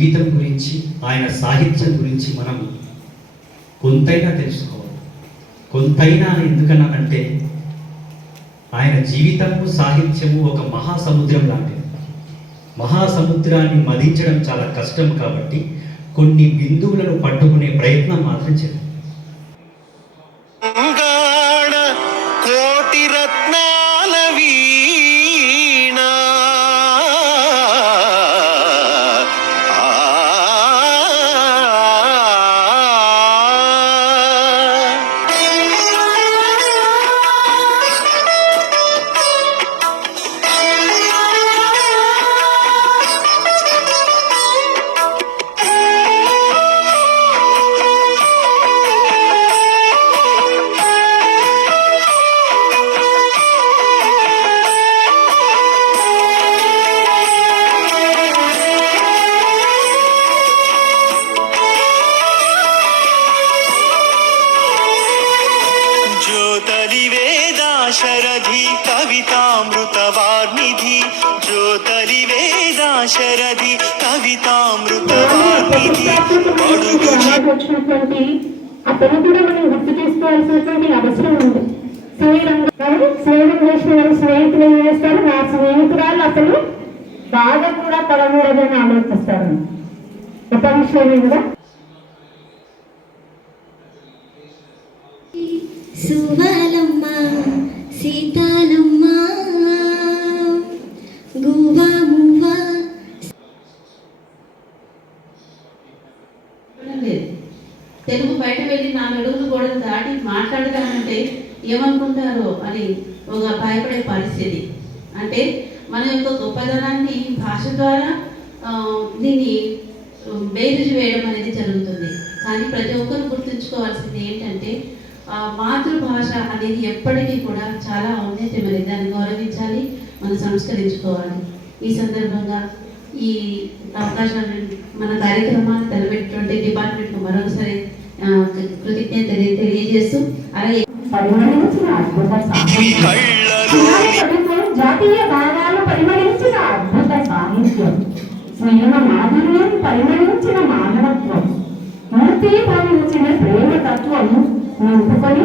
జీవితం గురించి, ఆయన సాహిత్యం గురించి మనం కొంతైనా తెలుసుకోవాలి. కొంతైనా ఎందుకన్నానంటే ఆయన జీవితము, సాహిత్యము ఒక మహాసముద్రం లాంటిది. మహాసముద్రాన్ని మదించడం చాలా కష్టం కాబట్టి కొన్ని బిందువులను పట్టుకునే ప్రయత్నం మాత్రం చేయాలి. శరధి కవితామృతవార్నిధి జ్యోతలి వేదాశరథి కవితామృతవార్నిధి వచ్చినటువంటి అతను కూడా మనం గుర్తు చేసుకోవాల్సినటువంటి అవసరం ఉంది. స్నేహితులు ఏం చేస్తారు, నా స్నేహితురాలు అసలు బాగా కూడా పడకూడదని ఆలోచిస్తారు. ఒక విషయం కూడా సువలమ్మ సీతాలమ్మ గువా మువా తెలుగు బయట వెళ్ళి 4 అడుగులు కూడా దాటి మాట్లాడతానంటే ఏమనుకుంటారో అని ఒక భయపడే పరిస్థితి. అంటే మన యొక్క గొప్పదనాన్ని భాష ద్వారా దీన్ని బేరుజు వేయడం అనేది జరుగుతుంది. కానీ ప్రతి ఒక్కరు గుర్తుంచుకోవాల్సింది ఏంటంటే మాతృభాష అనేది ఎప్పటికీ కూడా చాలా ఔన్నత్యమైనది. దాన్ని గౌరవించాలి, మనం సంస్కరించుకోవాలి. ఈ సందర్భంగా ఈ అవకాశాన్ని మన కార్యక్రమాన్ని తలపెట్టినటువంటి డిపార్ట్మెంట్కు మరొకసారి కృతజ్ఞత తెలియజేస్తూ, అలాగే జాతీయ భాగాలు పరిమళించిన అద్భుత సాహిత్యం, స్నేహ మాధుర్యం పరిమళించిన మానవత్వం, మూర్తి భావించిన ప్రేమ తత్వం నింపుకొని